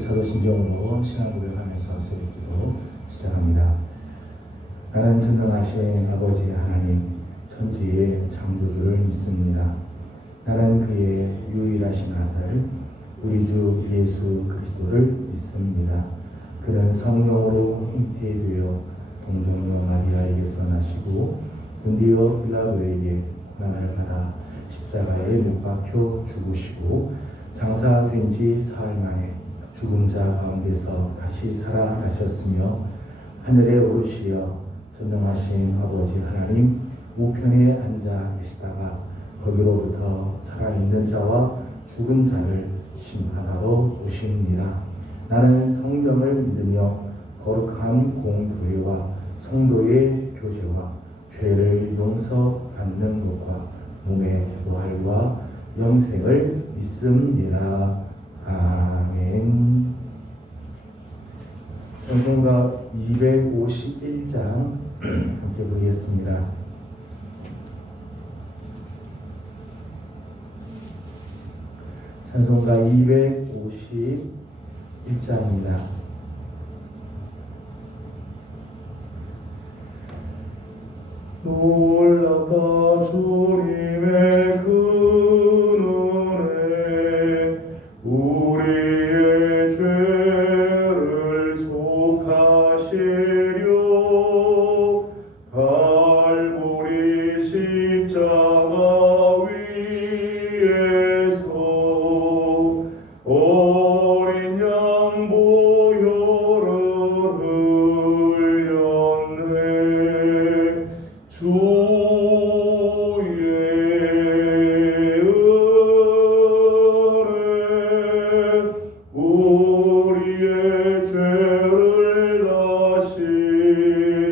사도신경으로 신앙 고백하면서 새벽기도 시작합니다. 나는 전능하신 아버지 하나님 천지의 창조주를 믿습니다. 나는 그의 유일하신 아들 우리 주 예수 그리스도를 믿습니다. 그는 성령으로 잉태되어 동정녀 마리아에게서 나시고 본디오 빌라도에게 고난을 받아 십자가에 못 박혀 죽으시고 장사된 지 사흘 만에 죽은 자 가운데서 다시 살아나셨으며 하늘에 오르시어 전능하신 아버지 하나님 우편에 앉아 계시다가 거기로부터 살아있는 자와 죽은 자를 심판하러 오십니다. 나는 성경을 믿으며 거룩한 공교회와 성도의 교제와 죄를 용서받는 것과 몸의 부활과 영생을 믿습니다. 아멘. 찬송가 251장 함께 부르겠습니다. 찬송가 251장입니다. 놀랍다 주님의 그 은혜 우리의 죄를 속하시려 갈보리 십자가 위에서 어린 양 보혈을 흘렸네. 주의 은혜 우리의 죄를 다시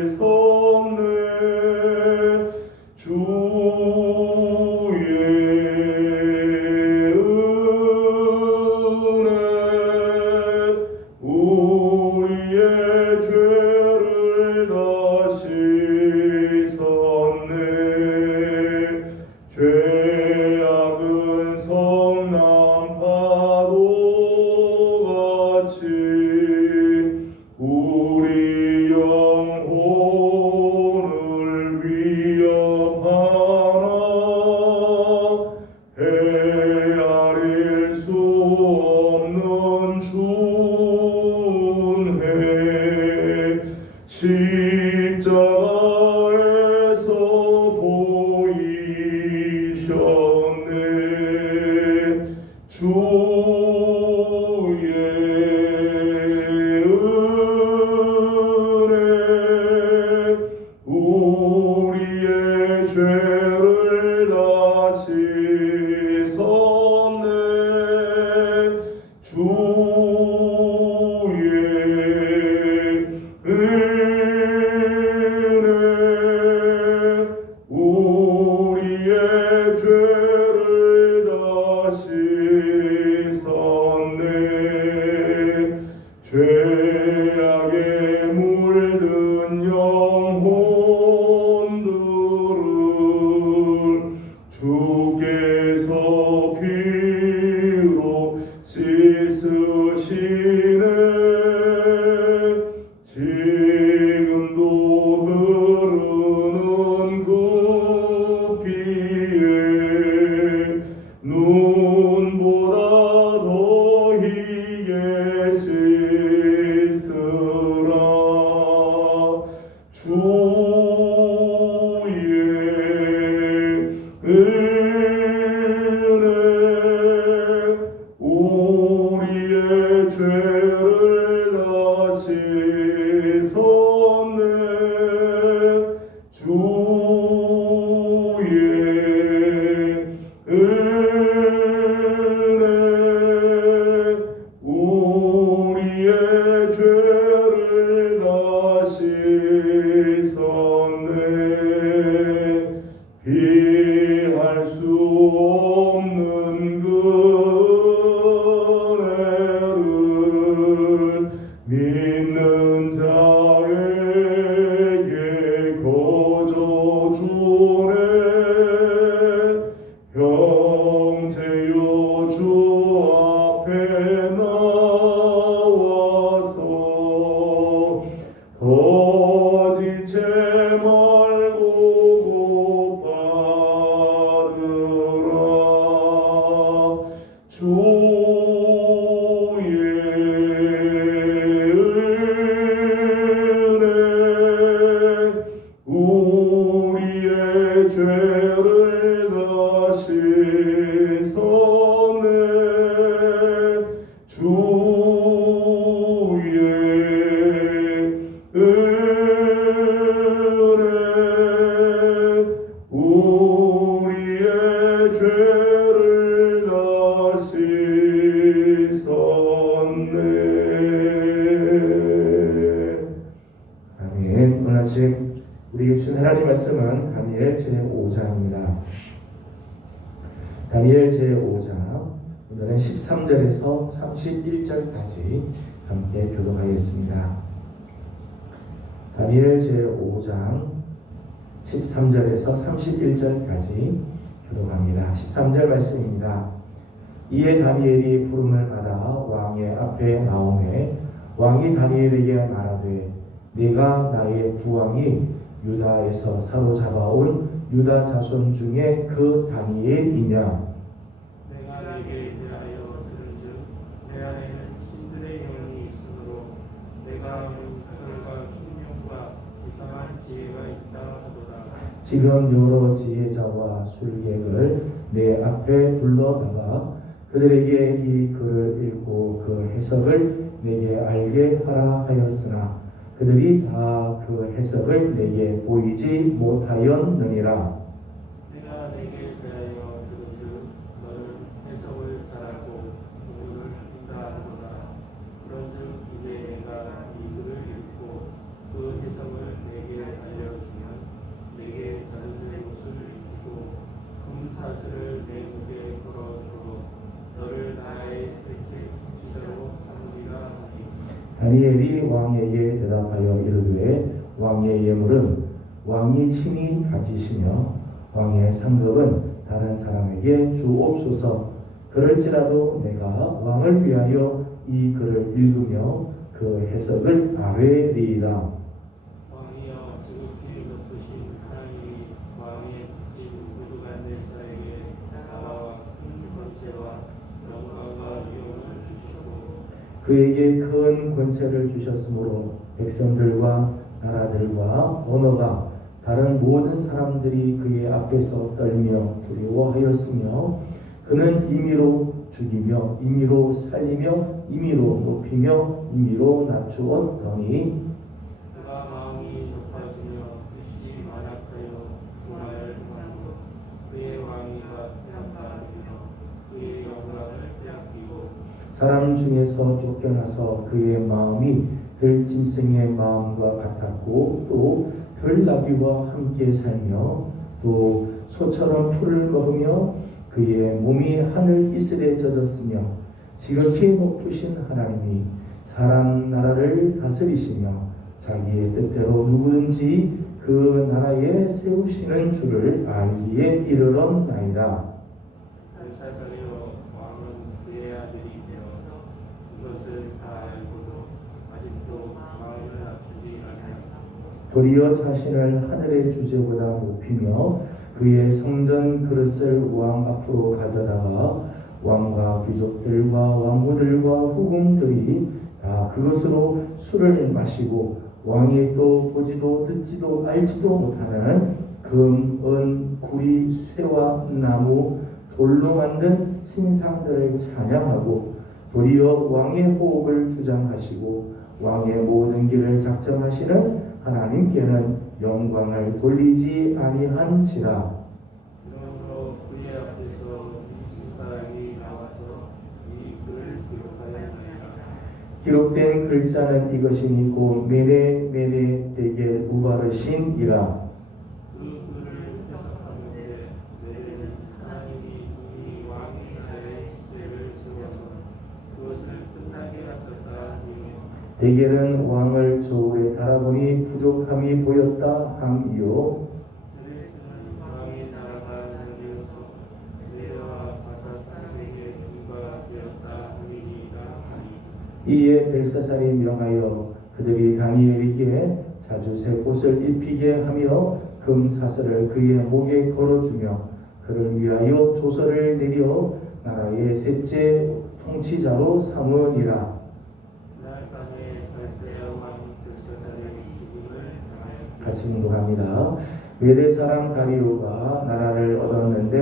섭네. 주의 은혜 우리의 죄를 다시 섭네. 죄악은 성난 파도같이 우리 영혼을 위협하나 헤아릴 수 없는 준혜 십자가에서 보이셨네. 주의 은혜 우리의 죄를 다시 섭네. 주의 은혜 우리의 죄를 다시 섭네. 죄악에 물든 영혼들을 주께서 피로 씻으시네. 지금도 흐르는 그 피에 눈보다 더히게 씻으라. 주의 은혜 우리의 죄를 다시 섭네. 주의 은혜 우리의 죄를 다시 섭네. 피할 수 없는 은혜를 믿는 자에게 거저 아침 우리에게 주신 하나님 말씀은 다니엘 제5장입니다. 다니엘 제5장 오늘은 13절에서 31절까지 함께 교독하겠습니다. 다니엘 제5장 13절에서 31절까지 교독합니다. 13절 말씀입니다. 이에 다니엘이 부름을 받아 왕의 앞에 나오매 왕이 다니엘에게 말하되 네가 나의 부왕이 유다에서 사로잡아온 유다 자손 중에 그 다니엘이냐? 내가 네게 대하여 들은즉 내 안에는 신들의 영이 있으므로 내가 율법과 kind용과 이상한 지혜가 있다 하도다. 지금 여러 지혜자와 술객을 내 앞에 불러다가 그들에게 이 글을 읽고 그 해석을 내게 알게 하라 하였으나 그들이 다 그 해석을 내게 보이지 못하였느니라. 내가 네게 대하여 들은즉 너는 해석을 잘하고 공부를 한다 하도다. 그런즉 이제 내가 이 글을 읽고 그 해석을 내게 알려주면 내게 자르는 옷을 입히고 금사슬을 내 목에 걸어주고 너를 나의 셋째 지자로 삼으리라 하니. 다니엘이 왕에게 대답하여 이르되 왕의 예물은 왕이 친히 가지시며 왕의 상급은 다른 사람에게 주옵소서. 그럴지라도 내가 왕을 위하여 이 글을 읽으며 그 해석을 아뢰리이다. 왕이여 지극히 높으신 하나님이 왕의 진 느부갓네살에게 나라와 큰 권세와 영광과 위엄을 주시고 그에게 큰 권세를 주셨으므로 백성들과 나라들과 언어가 다른 모든 사람들이 그의 앞에서 떨며 두려워하였으며 그는 임의로 죽이며 임의로 살리며 임의로 높이며 임의로 낮추었더니 그가 마음이 높아지며 뜻이 만악하여 정말 행하고 그의 왕위가 빼앗기며 그의 영광을 빼앗기고 사람 중에서 쫓겨나서 그의 마음이 들짐승의 마음과 같았고 또 들나귀와 함께 살며 또 소처럼 풀을 먹으며 그의 몸이 하늘 이슬에 젖었으며 지극히 높으신 하나님이 사람 나라를 다스리시며 자기의 뜻대로 누구든지 그 나라에 세우시는 줄을 알기에 이르렀나이다. 벨사살이여 왕은 그의 아들이 되어서 이것을 다 알고도 아직도 마음을 낮추지 아니하고 도리어 자신을 하늘의 주제보다 높이며 그의 성전 그릇을 왕 앞으로 가져다가 왕과 귀족들과 왕후들과 후궁들이 다 그것으로 술을 마시고 왕이 또 보지도 듣지도 알지도 못하는 금, 은, 구리, 쇠와 나무, 돌로 만든 신상들을 찬양하고 도리어 왕의 호흡을 주장하시고 왕의 모든 길을 작정하시는 하나님께는 영광을 돌리지 아니한지라. 그러므로 그의 앞에서 이 손가락이 나와서 이 글을 기록하였나이다. 기록된 글자는 이것이니 곧 메네 메네 데겔 우바르신이라. 그 글을 해석하는데 내는 하나님이 이 왕의 나라의 시제를 세워서 그것을 끝나게 하셨다 하니 데겔은 왕을 저울에 달아보니 부족함이 보였다 함이요. 그레스는 왕의 나라가 나뉘어서 메대와 바사산에게 분가 되었다 함이니이다 하니 이에 벨사살이 명하여 그들이 다니엘에게 자주 새 옷을 입히게 하며 금사슬을 그의 목에 걸어주며 그를 위하여 조서를 내려 나라의 셋째 통치자로 삼으니라. 그날 밤에 갈대아 왕 벨사살의 죽음을 당하였다. 같이 묵독합니다. 메대 사람 다리오가 나라를 얻었는데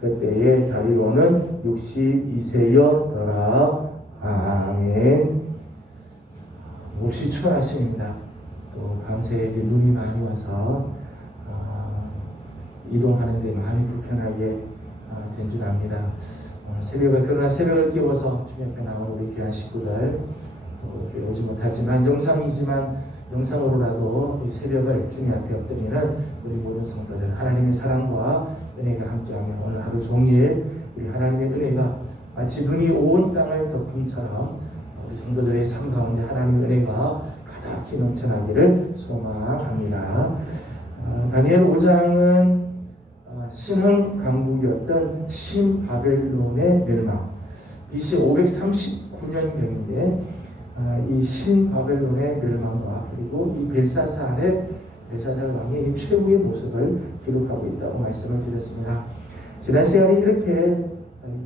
그때의 다리오는 62세였더라. 아멘. 몹시 추운 아침입니다. 또 밤새 눈이 많이 와서 이동하는데 많이 불편하게 된 줄 압니다. 그러나 새벽을 깨워서 주님 앞에 나온 우리 귀한 식구들 또 이렇게 오지 못하지만 영상이지만 영상으로라도 이 새벽을 주님 앞에 엎드리는 우리 모든 성도들, 하나님의 사랑과 은혜가 함께하며 오늘 하루 종일 우리 하나님의 은혜가 마치 눈이 온 땅을 덮음처럼 우리 성도들의 삶 가운데 하나님의 은혜가 가득히 넘쳐나기를 소망합니다. 다니엘 5장은 신흥 강국이었던 신바벨론의 멸망, BC 539년경인데 이 신바벨론의 멸망과 그리고 이 벨사살 왕의 최후의 모습을 기록하고 있다고 말씀을 드렸습니다. 지난 시간에 이렇게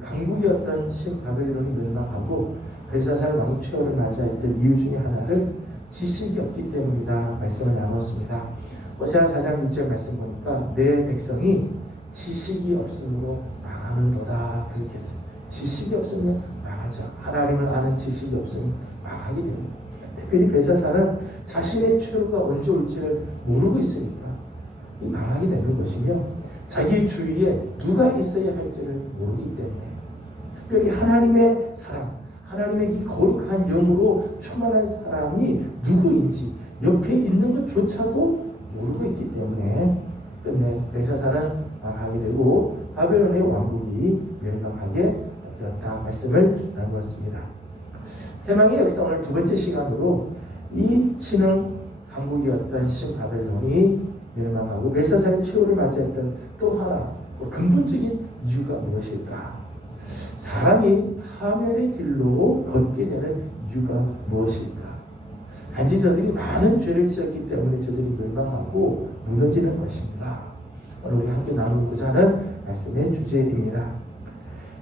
강국이었던 신바벨론이 멸망하고 벨사살 왕이 최후를 맞이했던 이유 중에 하나를 지식이 없기 때문이다 말씀을 나눴습니다. 호세아 4장 6절 말씀 보니까 내 백성이 지식이 없으므로 망하는도다 그렇게 했어요. 지식이 없으면 망하죠. 하나님을 아는 지식이 없으면 망하게 됩니다. 특별히 벨사살은 자신의 최후가 언제 올지를 모르고 있으니까 망하게 되는 것이며 자기 주위에 누가 있어야 할지를 모르기 때문에 특별히 하나님의 사람, 하나님의 이 거룩한 영으로 충만한 사람이 누구인지 옆에 있는 것조차도 모르고 있기 때문에 끝내 벨사살은 망하게 되고 바벨론의 왕국이 멸망하게 되었다 말씀을 나누었습니다. 해망의 역성을 두 번째 시간으로 이 신흥 강국이었던 신바벨론이 멸망하고 벨사살의 최후를 맞이했던 또 하나 근본적인 이유가 무엇일까? 사람이 파멸의 길로 걷게 되는 이유가 무엇일까? 단지 저들이 많은 죄를 지었기 때문에 저들이 멸망하고 무너지는 것인가? 오늘 우리 함께 나누고자 하는 말씀의 주제입니다.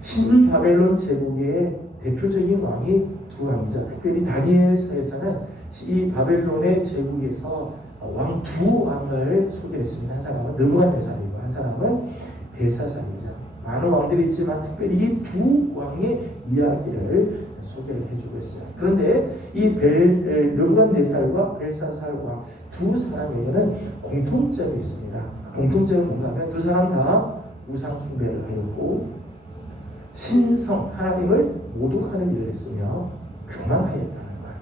신바벨론 제국의 대표적인 왕이 두 왕이죠. 특별히 다니엘서에서는 이 바벨론의 제국에서 왕 두 왕을 소개했습니다. 한 사람은 느부갓네살이고 한 사람은 벨사살이죠. 많은 왕들이 있지만 특별히 이 두 왕의 이야기를 소개를 해주고 있어요. 그런데 이 느부갓네살과 벨사살 왕 두 사람에게는 공통점이 있습니다. 공통점은 뭔가 하면 두 사람 다 우상 숭배를 하였고 신성 하나님을 모독하는 일을 했으며 교만하였다는 거예요.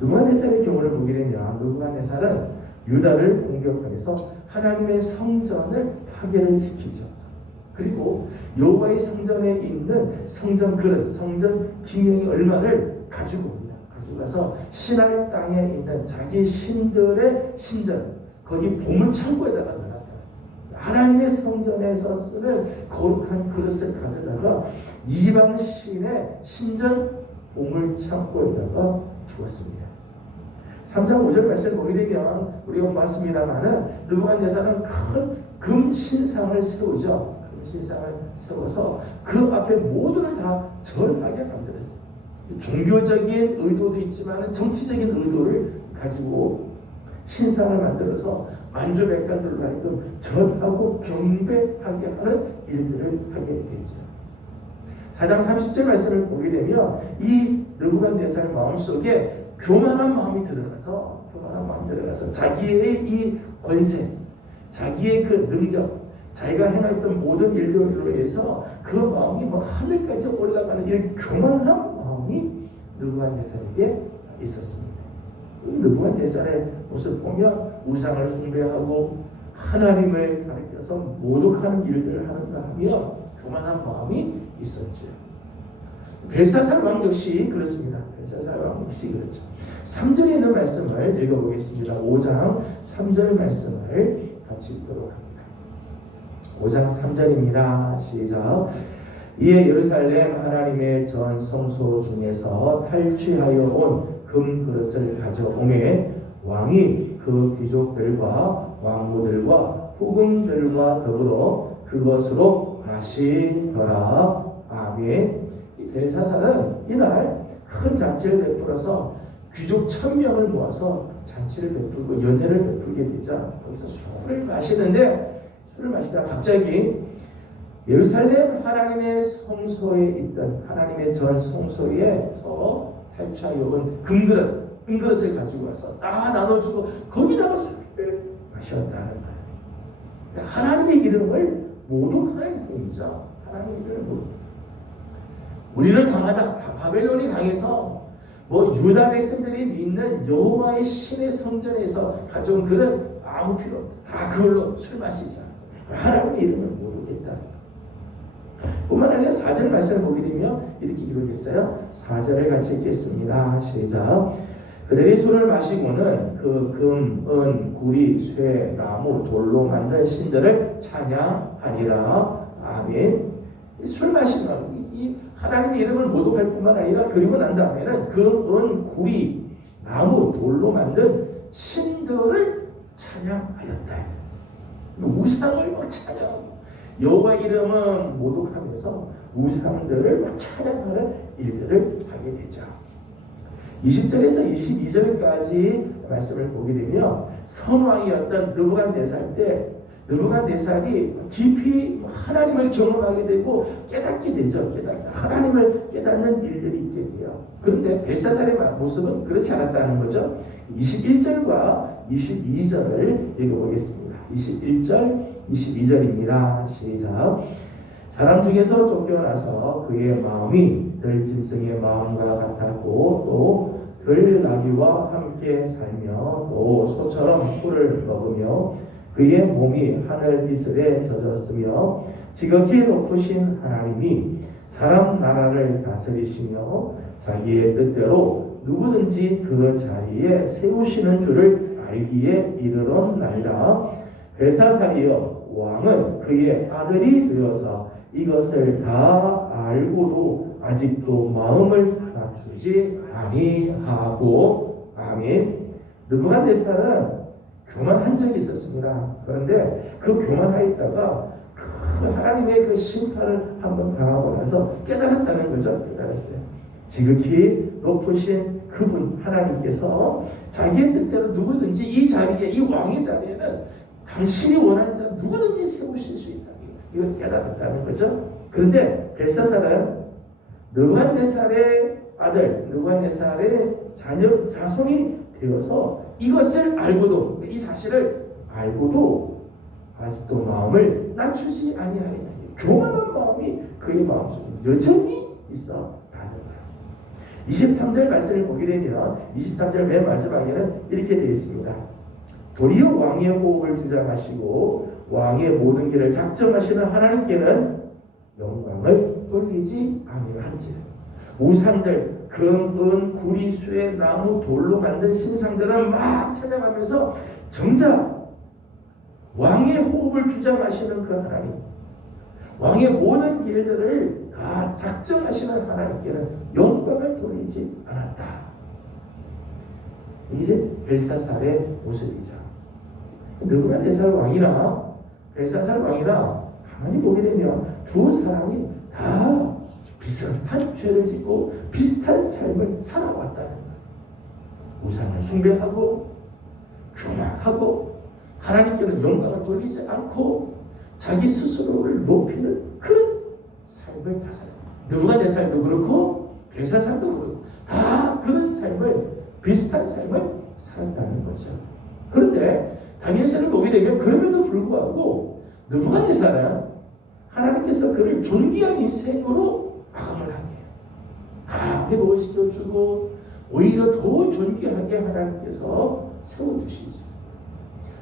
느부갓네살의 경우를 보게 되면 느부갓네살은 유다를 공격하여서 하나님의 성전을 파괴를 시키죠. 그리고 여호와의 성전에 있는 성전 그릇, 성전 기명의 얼마를 가지고 옵니다. 가지고 가서 신할 땅에 있는 자기 신들의 신전, 거기 보물창고에다가 넣어놨다. 하나님의 성전에서 쓰는 거룩한 그릇을 가져다가 이방 신의 신전 보물창고에다가 두었습니다. 3장 5절 말씀을 보게 되면 우리가 보았습니다마는 느부갓네살은 큰 금 신상을 세우죠. 금 신상을 세워서 그 앞에 모두를 다 절하게 만들었어요. 종교적인 의도도 있지만 정치적인 의도를 가지고 신상을 만들어서 만주백관들로 하여금 절하고 경배하게 하는 일들을 하게 되죠. 4장 30절 말씀을 보게 되면 이 느부갓네살 마음속에 교만한 마음이 들어가서 자기의 이 권세, 자기의 그 능력, 자기가 행했던 모든 일들로 인해서 그 마음이 하늘까지 올라가는 이런 교만한 마음이 느부갓네살에게 있었습니다. 느부갓네살의 모습 보면 우상을 숭배하고 하나님을 가리켜서 모독하는 일들을 하는가 하며 교만한 마음이 있었죠. 벨사살 왕 역시 그렇습니다. 벨사살 왕 역시 그렇죠. 3절에 있는 말씀을 읽어보겠습니다. 5장 3절 말씀을 같이 읽도록 합니다. 5장 3절입니다. 시작. 이에 예루살렘 하나님의 전 성소 중에서 탈취하여 온 금그릇을 가져오매 왕이 그 귀족들과 왕후들과 후궁들과 더불어 그것으로 마시더라. 아멘. 이 벨사살은 이날 큰 잔치를 베풀어서 귀족 1000명을 모아서 잔치를 베풀고 연회를 베풀게 되자 거기서 술을 마시다 갑자기 예루살렘 하나님의 성소에 있던 하나님의 전 성소에서 탈취하여 온 은그릇을 가지고 와서 다 나눠주고 거기다가 술을 마셨다는 거예요. 하나님의 이름을 모독하는 행위죠. 하나님의 이름을 모독. 우리는 강하다. 바벨론이 강해서 뭐 유다 백성들이 믿는 여호와의 신의 성전에서 가져온 그런 아무 필요 없다. 다 그걸로 술 마시자. 하나님의 이름을 못 오겠다. 뿐만 아니라 4절 말씀을 보게 되면 이렇게 기록했어요. 4절을 같이 읽겠습니다. 시작. 그들이 술을 마시고는 그 금, 은, 구리, 쇠, 나무, 돌로 만든 신들을 찬양하니라. 아멘. 술 마시면 이 하나님의 이름을 모독할 뿐만 아니라 그리고 난 다음에는 금, 은, 구리, 나무, 돌로 만든 신들을 찬양하였다. 우상을 막 찬양. 여호와 이름은 모독하면서 우상들을 막 찬양하는 일들을 하게 되죠. 20절에서 22절까지 말씀을 보게 되면 선왕이었던 느부갓네살 때 느부갓네살이 깊이 하나님을 경험하게 되고 깨닫게 되죠. 하나님을 깨닫는 일들이 있게 돼요. 그런데 벨사살의 모습은 그렇지 않았다는 거죠. 21절과 22절을 읽어보겠습니다. 21절, 22절입니다. 시작. 사람 중에서 쫓겨나서 그의 마음이 들짐승의 마음과 같았고 또 들나귀와 함께 살며 또 소처럼 풀을 먹으며 그의 몸이 하늘 이슬에 젖었으며 지극히 높으신 하나님이 사람 나라를 다스리시며 자기의 뜻대로 누구든지 그 자리에 세우시는 줄을 알기에 이르렀나이다. 벨사살이여 왕은 그의 아들이 되어서 이것을 다 알고도 아직도 마음을 낮추지 아니하고. 아멘. 느부갓네살은 교만한 적이 있었습니다. 그런데 그 교만하였다가 그 하나님의 그 심판을 한번 당하고 나서 깨달았다는 거죠. 깨달았어요. 지극히 높으신 그분 하나님께서 자기의 뜻대로 누구든지 이 자리에, 이 왕의 자리에는 당신이 원하는 자 누구든지 세우실 수 있다. 이걸 깨달았다는 거죠. 그런데 벨사살은 느부갓네살의 아들, 느부갓네살의 자녀 자손이 되어서 이것을 알고도, 이 사실을 알고도 아직도 마음을 낮추지 아니하였다. 교만한 마음이 그의 마음속에 여전히 있었다는 거예요. 23절 말씀을 보게 되면 23절 맨 마지막에는 이렇게 되어 있습니다. 도리어 왕의 호흡을 주장하시고 왕의 모든 길을 작정하시는 하나님께는 영광을 돌리지 아니한지라. 우상들, 금, 은, 구리, 쇠, 나무, 돌로 만든 신상들을 막 찬양하면서 정작 왕의 호흡을 주장하시는 그 하나님, 왕의 모든 길들을 다 작정하시는 하나님께는 영광을 돌리지 않았다. 이제 벨사살의 모습이죠. 느부갓네살 왕이나 벨사살 왕이나 가만히 보게 되면 두 사람이 다 비슷한 죄를 짓고 비슷한 삶을 살아왔다는 거예요. 우상을 숭배하고 교만하고 하나님께는 영광을 돌리지 않고 자기 스스로를 높이는 그런 삶을 다 살아요. 느부갓네살도 그렇고 벨사살도 그렇고 다 그런 삶을, 비슷한 삶을 살았다는 거죠. 그런데 다니엘서를 보게 되면 그럼에도 불구하고 느부갓네살은 하나님께서 그를 존귀한 인생으로 마감을 하게 해요. 다 회복을 시켜주고 오히려 더 존귀하게 하나님께서 세워주시죠.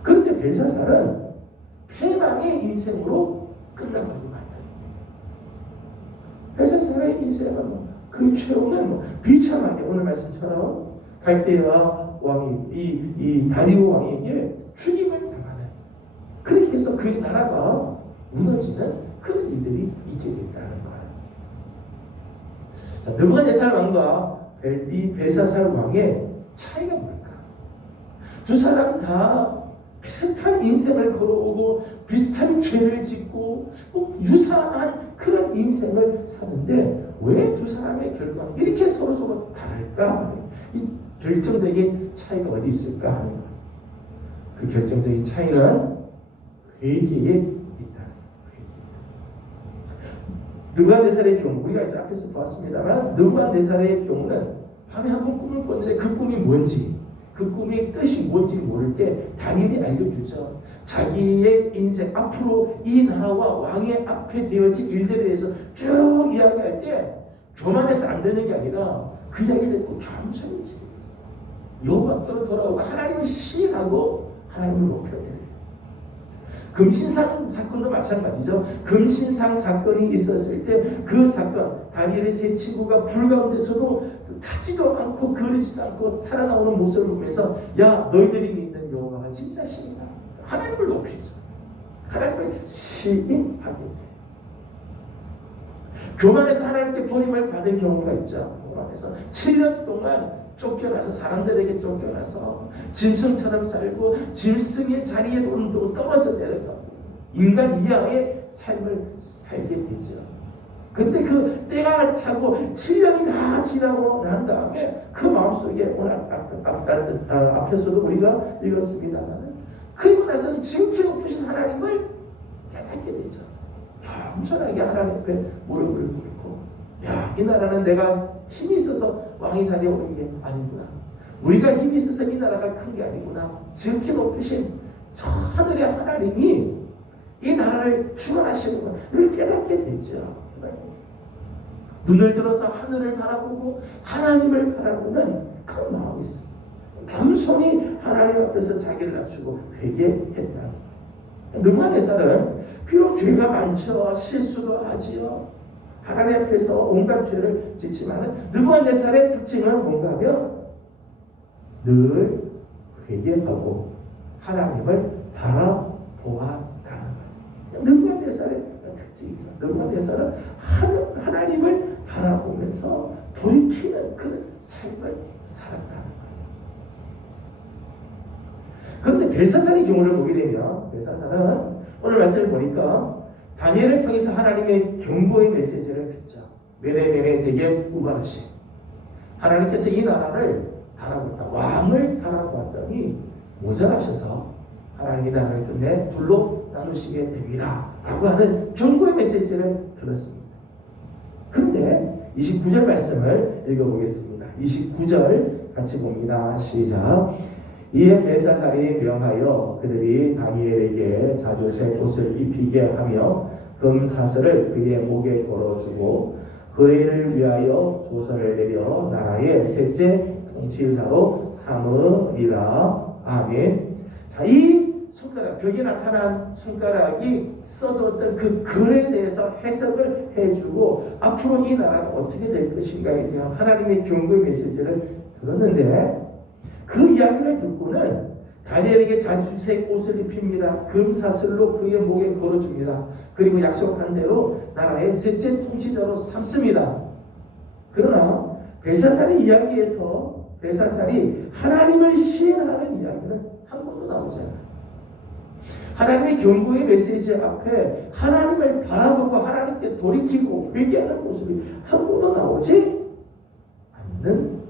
그런데 벨사살은 패망의 인생으로 끝나버리고 만다. 벨사살의 인생은 그 최후는 비참하게 오늘 말씀처럼 갈대아 왕이 이 다리오 왕에게 죽임을 당하는, 그렇게 해서 그 나라가 무너지는 그런 일들이 있게 됐다는 거예요. 느부갓네살 왕과 벨사살 왕의 차이가 뭘까? 두 사람 다 비슷한 인생을 걸어오고 비슷한 죄를 짓고 꼭 유사한 그런 인생을 사는데 왜 두 사람의 결과가 이렇게 서로 다를까? 이 결정적인 차이가 어디 있을까 하는 거예요. 그 결정적인 차이는 회개에 있다. 느부갓네살의 경우, 우리가 앞에서 봤습니다만 느부갓네살의 경우는 밤에 한번 꿈을 꿨는데 그 꿈이 뭔지, 그 꿈의 뜻이 뭔지 모를 때 다니엘이 알려주죠. 자기의 인생, 앞으로 이 나라와 왕의 앞에 되어질 일들에 대해서 쭉 이야기할 때 교만해서 안 되는 게 아니라 그 이야기를 듣고 겸손히 지킵니다. 여호와께로 돌아오고 하나님을 시인하고 하나님을 높여드려요. 금신상 사건도 마찬가지죠. 금신상 사건이 있었을 때 그 사건, 다니엘의 세 친구가 불 가운데서도 타지도 않고 거리지도 않고 살아나오는 모습을 보면서 야, 너희들이 믿는 여호와가 진짜 신이다. 하나님을 높이죠. 하나님을 시인하게 돼. 교만에서 하나님께 버림을 받은 경우가 있죠. 교만에서 7년 동안 쫓겨나서, 사람들에게 쫓겨나서 짐승처럼 살고 짐승의 자리에도 떨어져 내려가고 인간 이하의 삶을 살게 되죠. 근데 그 때가 차고 7년이 다 지나고 난 다음에 그 마음속에 오늘 앞에서도 우리가 읽었습니다만, 그리고 나서는 지극히 높으신 하나님을 깨닫게 되죠. 겸손하게 하나님 앞에 무릎을 꿇고, 야, 이 나라는 내가 힘이 있어서 왕의 자리에 오른 게 아니구나. 우리가 힘이 있어서 이 나라가 큰 게 아니구나. 지극히 높으신 저 하늘의 하나님이 이 나라를 주관하시는 것, 이걸 깨닫게 되죠. 눈을 들어서 하늘을 바라보고 하나님을 바라보는 그런 마음이 있습니다. 겸손히 하나님 앞에서 자기를 낮추고 회개했다. 느부갓네살은 비록 죄가 많죠. 실수도 하지요. 하나님 앞에서 온갖 죄를 짓지만 느부갓네살의 특징은 뭔가 하면 늘 회개하고 하나님을 바라보았다는 거예요. 느부갓네살의 특징이죠. 느부갓네살은 하나님을 바라보면서 돌이키는 그 삶을 살았다는 거예요. 그런데 벨사살의 경우를 보게 되면, 벨사살은 오늘 말씀을 보니까 다니엘을 통해서 하나님의 경고의 메시지를 듣죠. 메레메레 되게 우바르시, 하나님께서 이 나라를 바라보았다, 왕을 바라보았더니 모자라셔서 하나님이 나라를 끝내 둘로 나누시게 됩니다 라고 하는 경고의 메시지를 들었습니다. 그런데 29절 말씀을 읽어보겠습니다. 29절 같이 봅니다. 시작. 이에 벨사살이 명하여 그들이 다니엘에게 자주색 옷을 입히게 하며 금사슬을 그의 목에 걸어주고 그를 위하여 조서를 내려 나라의 셋째 통치자로 삼으리라. 아멘. 자, 이 손가락, 벽에 나타난 손가락이 써줬던 그 글에 대해서 해석을 해주고 앞으로 이 나라가 어떻게 될 것인가에 대한 하나님의 경고의 메시지를 들었는데, 그 이야기를 듣고는 다니엘에게 자주색 옷을 입힙니다. 금사슬로 그의 목에 걸어줍니다. 그리고 약속한 대로 나라의 셋째 통치자로 삼습니다. 그러나 벨사살의 이야기에서 벨사살이 하나님을 시인하는 이야기는 한 번도 나오지 않아요. 하나님의 경고의 메시지 앞에 하나님을 바라보고 하나님께 돌이키고 회개하는 모습이 한 번도 나오지 않는다는 거예요.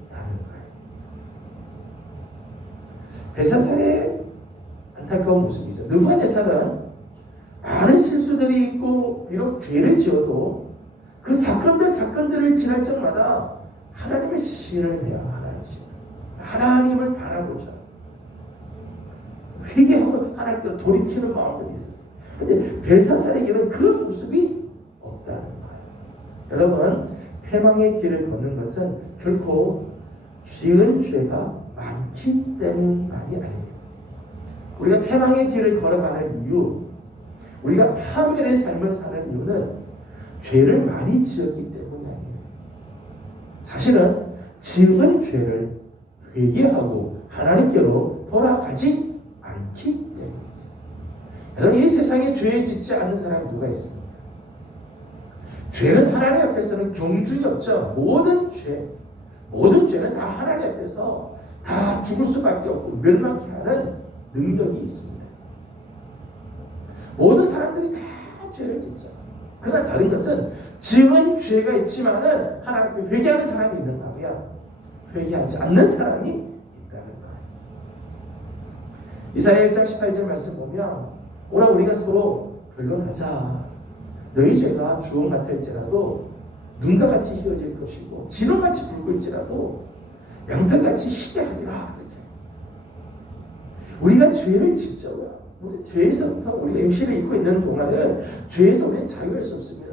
벨사살의 안타까운 모습이죠. 느부갓네살은 많은 실수들이 있고 비록 죄를 지어도 그 사건들을 지날 적마다 하나님의 시를 해요. 하나님을 바라보죠. 회개하고 하나님께로 돌이키는 마음들이 있었어요. 그런데 벨사살에게는 그런 모습이 없다는 거예요. 여러분, 패망의 길을 걷는 것은 결코 지은 죄가 많기 때문만이 아닙니다. 우리가 패망의 길을 걸어가는 이유, 우리가 파멸의 삶을 사는 이유는 죄를 많이 지었기 때문이 아니에요. 사실은 지은 죄를 회개하고 하나님께로 돌아가지 않기 때문이죠. 여러분, 이 세상에 죄 짓지 않는 사람이 누가 있습니까? 죄는 하나님 앞에서는 경중이 없죠. 모든 죄는 다 하나님 앞에서 다 죽을 수밖에 없고 멸망케 하는 능력이 있습니다. 모든 사람들이 다 죄를 짓죠. 그러나 다른 것은 지은 죄가 있지만은 하나님께 회개하는 사람이 있는가 하면 회개하지 않는 사람이 있다는 거예요. 이사야 1장 18절 말씀 보면, 오라 우리가 서로 변론하자. 너희 죄가 주홍 같을지라도 눈과 같이 휘어질 것이고 진홍같이 붉을지라도 양털같이 희대하리라. 우리가 죄를 짓죠. 우리 죄에서부터 우리가 육신을 입고 있는 동안에는 죄에서 우리는 자유할 수 없습니다.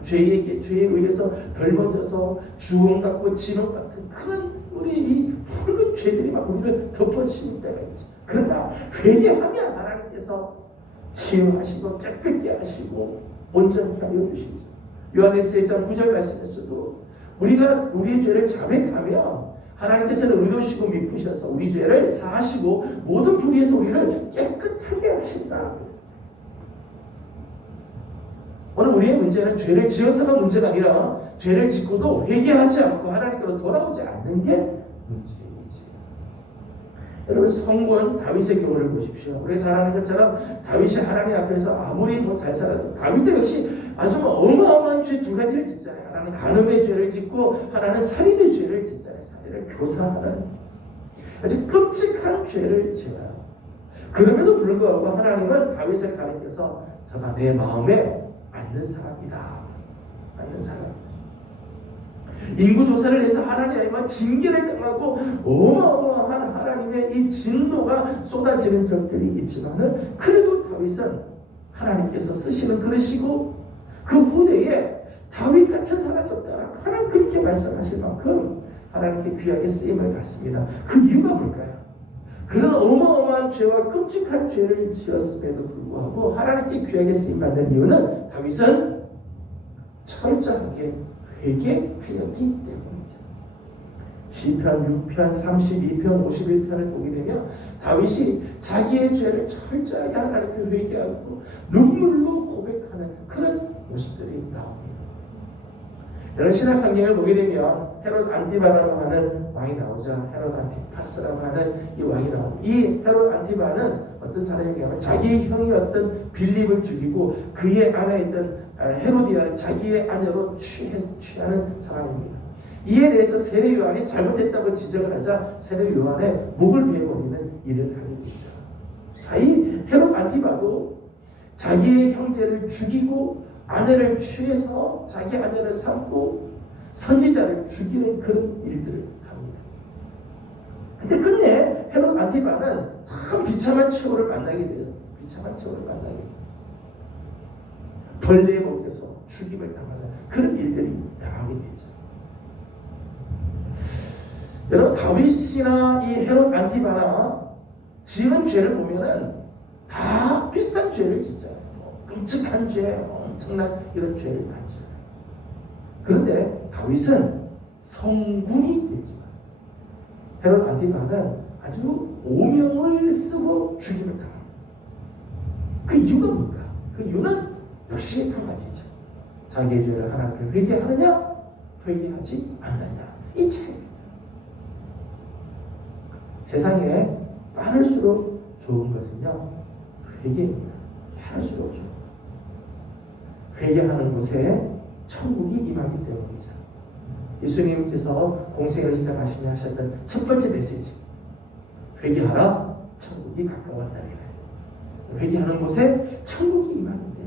죄에 의해서 덜머져서 주홍 같고 진홍 같은 그런 우리 이 붉은 죄들이 막 우리를 덮어씌울 때가 있죠. 그러나 회개하면 하나님께서 치유하시고 깨끗게 하시고 온전케 하여 주시죠. 요한일서 1장 9절 말씀에서도 우리가 우리의 죄를 자백하면 하나님께서는 의로우시고 미쁘셔서 우리 죄를 사하시고 모든 불의에서 우리를 깨끗하게 하신다. 오늘 우리의 문제는 죄를 지어서가 문제가 아니라 죄를 짓고도 회개하지 않고 하나님께로 돌아오지 않는 게 문제이지. 여러분 성군 다윗의 경우를 보십시오. 우리가 잘 아는 것처럼 다윗이 하나님 앞에서 아무리 잘 살아도 다윗도 역시 아주 어마어마한 죄 두 가지를 짓잖아요. 하나는 간음의 죄를 짓고 하나는 살인의 죄를 짓잖아요. 살인을 교사하는 아주 끔찍한 죄를 지어요. 그럼에도 불구하고 하나님은 다윗을 가리켜서 저가 내 마음에 맞는 사람이다. 맞는 사람. 인구조사를 해서 하나님의 징계를 당하고 어마어마한 하나님의 이 진노가 쏟아지는 적들이 있지만은 그래도 다윗은 하나님께서 쓰시는 그릇이고 그 후대에 다윗 같은 사람이 없다. 하나님 그렇게 말씀하실 만큼 하나님께 귀하게 쓰임을 받습니다. 그 이유가 뭘까요? 그런 어마어마한 죄와 끔찍한 죄를 지었음에도 불구하고 하나님께 귀하게 쓰임받는 이유는 다윗은 철저하게 회개하였기 때문이죠. 시편 6편, 32편, 51편을 보게 되면 다윗이 자기의 죄를 철저하게 하나님께 회개하고 눈물로 고백하는 그런 모습들이 나옵니다. 여러분 신약성경을 보게 되면 헤롯 안티바라고 하는 왕이 나오죠. 헤롯 안티파스라고 하는 이 왕이 나옵니다. 이 헤롯 안티바는 어떤 사람이냐면 자기의 형이었던 빌립을 죽이고 그의 아내에 있던 헤로디아를 자기의 아내로 취하는 사람입니다. 이에 대해서 세례 요한이 잘못했다고 지적을 하자 세례 요한의 목을 베어버리는 일을 하게 되죠. 자, 이 헤롯 안티바도 자기의 형제를 죽이고 아내를 취해서 자기 아내를 삼고 선지자를 죽이는 그런 일들을 합니다. 근데 끝내 헤롯 안티바는 참 비참한 최후를 만나게 돼요. 비참한 최후를 만나게 돼요. 벌레에 먹혀서 죽임을 당하는 그런 일들이 당하게 되죠. 여러분 다윗이나 이 헤롯 안티바나 지은 죄를 보면은 다 비슷한 죄를 짓잖아요. 끔찍한 죄, 엄청난 이런 죄를 다 지어요. 그런데 다윗은 성군이 되지만 헤롯 안티바는 아주 오명을 쓰고 죽임을 당합니다. 그 이유가 뭘까? 그 이유는 역시 한 가지죠. 자기의 죄를 하나님께 회개하느냐, 회개하지 않느냐. 이 차이입니다. 세상에 빠를수록 좋은 것은요, 회개입니다. 빠를수록 좋은 것. 회개하는 곳에 천국이 임하기 때문이죠. 예수님께서 공생을 시작하시며 하셨던 첫 번째 메시지. 회개하라, 천국이 가까웠다니라. 회개하는 곳에 천국이 임하기 때문에.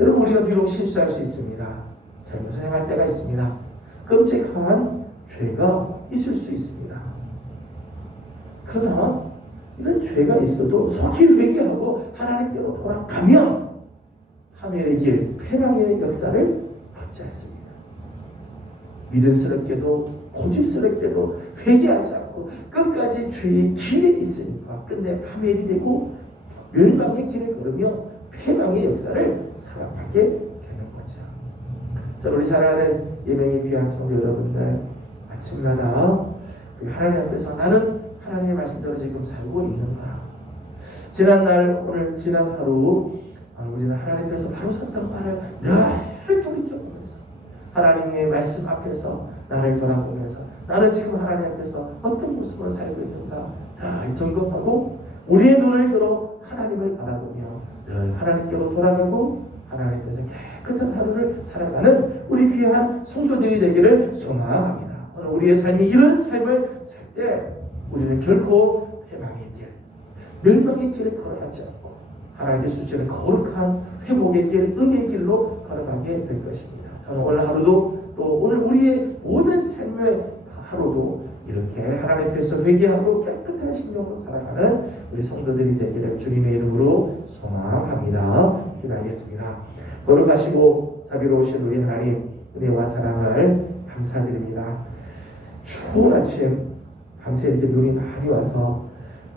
여러분 우리가 비록 실수할 수 있습니다. 잘못을 행할 때가 있습니다. 끔찍한 죄가 있을 수 있습니다. 그러나 이런 죄가 있어도 속히 회개하고 하나님께로 돌아가면 하늘의 길, 패망의 역사를 받지 않습니다. 미련스럽게도 고집스럽게도 회개하지 않고 끝까지 죄의 길에 있으니까 끝내 파멸이 되고 멸망의 길을 걸으며 패망의 역사를 살아가게 되는 거죠. 자, 우리 사랑하는 예명의 귀한 성도 여러분들, 아침마다 하나님 앞에서 나는 하나님의 말씀대로 지금 살고 있는가? 지난날, 오늘 지난 하루 우리는 하나님께서 바로 섰던 발을 늘 돌이켜보면서 하나님의 말씀 앞에서 나를 돌아보면서 나는 지금 하나님 앞에서 어떤 모습으로 살고 있는가 늘 점검하고 우리의 눈을 들어 하나님을 바라보며 늘 하나님께로 돌아가고 하나님께서 깨끗한 하루를 살아가는 우리 귀한 성도들이 되기를 소망합니다. 오늘 우리의 삶이 이런 삶을 살 때 우리는 결코 패망의 길, 멸망의 길을 걸어가지 않고 하나님께서 주시는 거룩한 회복의 길, 은혜의 길로 걸어가게 될 것입니다. 저는 오늘 하루도 또 오늘 우리의 모든 삶의 하루도 이렇게 하나님 앞에서 회개하고 깨끗한 심령으로 살아가는 우리 성도들이 되기를 주님의 이름으로 소망합니다. 기도하겠습니다. 거룩하시고 자비로우신 우리 하나님, 은혜와 사랑을 감사드립니다. 추운 아침 밤새 이렇게 눈이 많이 와서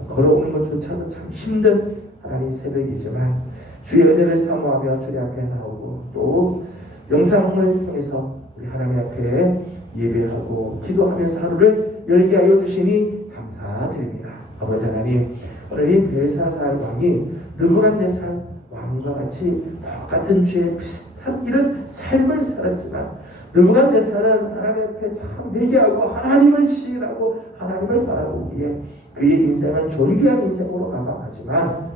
걸어오는 것조차도 참 힘든 하나님 새벽이지만 주의 은혜를 사모하며 주님 앞에 나오고 또 영상을 통해서 우리 하나님 앞에 예배하고 기도하면서 하루를 열게 하여 주시니 감사드립니다. 아버지 하나님, 오늘 이 벨사살 왕이 느부갓네살 왕과 같이 똑같은 죄에 비슷한 이런 삶을 살았지만 느부갓네살은 하나님 앞에 참 회개하고 하나님을 시인하고 하나님을 바라보기에 그의 인생은 존귀한 인생으로 마감하지만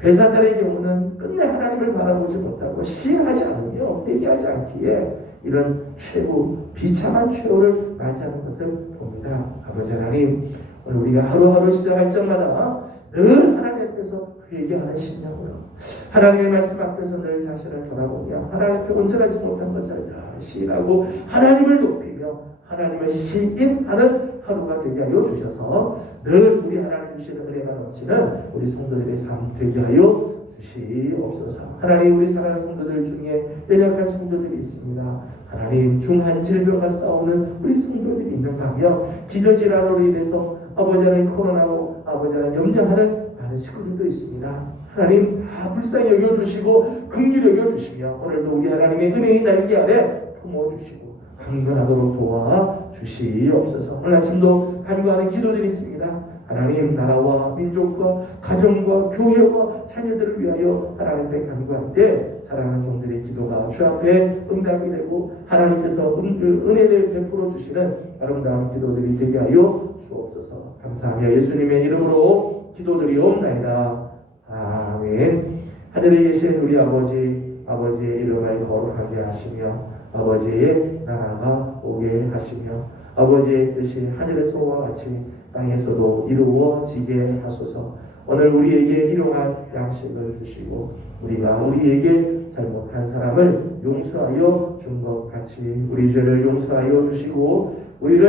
벨사살의 경우는 끝내 하나님을 바라보지 못하고 시인하지 않으며 회개하지 않기에 이런 최후 비참한 최후를 맞이하는 것을 봅니다. 아버지 하나님, 오늘 우리가 하루하루 시작할 적마다 늘 하나님 앞에서 회개하는 심령으로 하나님의 말씀 앞에서 늘 자신을 돌아보며 하나님 앞에 온전하지 못한 것을 늘 시인하고 하나님을 높이며 하나님을 시인하는 하루가 되게 하여 주셔서 늘 우리 하나님 주시는 은혜가 넘치는 우리 성도들의 삶 되게 하여 주시옵소서. 하나님, 우리 사랑하는 성도들 중에 연약한 성도들이 있습니다. 하나님, 중한 질병과 싸우는 우리 성도들이 있는가 하며 기저질환으로 인해서 아버지 하나님 코로나로 아버지 하나님 염려하는 많은 식구들도 있습니다. 하나님 다 불쌍히 여겨주시고 긍휼히 여겨주시며 오늘도 우리 하나님의 은혜의 날개 아래 품어주시고 강건하도록 도와주시옵소서. 오늘 아침도 간구하는 기도들이 있습니다. 하나님, 나라와 민족과 가정과 교회와 자녀들을 위하여 하나님 앞에 간구할 때 사랑하는 종들의 기도가 주 앞에 응답이 되고 하나님께서 은혜를 베풀어 주시는 아름다운 기도들이 되게 하여 주옵소서. 감사하며 예수님의 이름으로 기도드리옵나이다. 아멘. 하늘에 계신 우리 아버지의 이름을 거룩하게 하시며 아버지의 나라가 오게 하시며 아버지의 뜻이 하늘에서와 같이 땅에서도 이루어지게 하소서. 오늘 우리에게 일용할 양식을 주시고 우리가 우리에게 잘못한 사람을 용서하여 준 것 같이 우리 죄를 용서하여 주시고 우리를